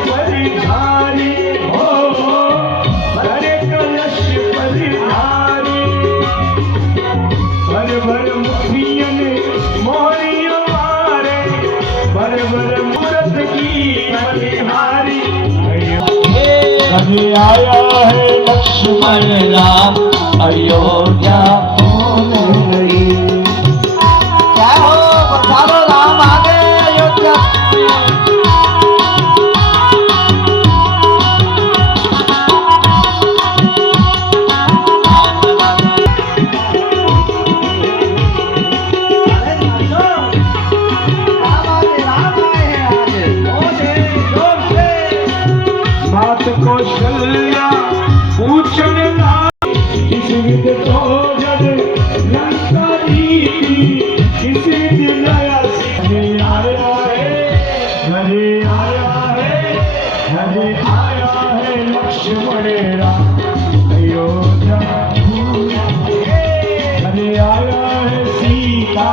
परिधारी हो, भरे कलश परिधारी, भर भर मुखियन मोरियों मारे, भर भर मूरत की बलिहारी। कभी आया है लक्ष्मण राम, अयोध्या भूल गई। क्या हो बताओ, राम आ गए अयोध्या। बात कौशल्या पूछन किस विध तो जग लंका रीति, किस विध नया घरे आया है, घरे आया है, घरे आया है लक्ष्मण राम, अयोध्या घरे आया है सीता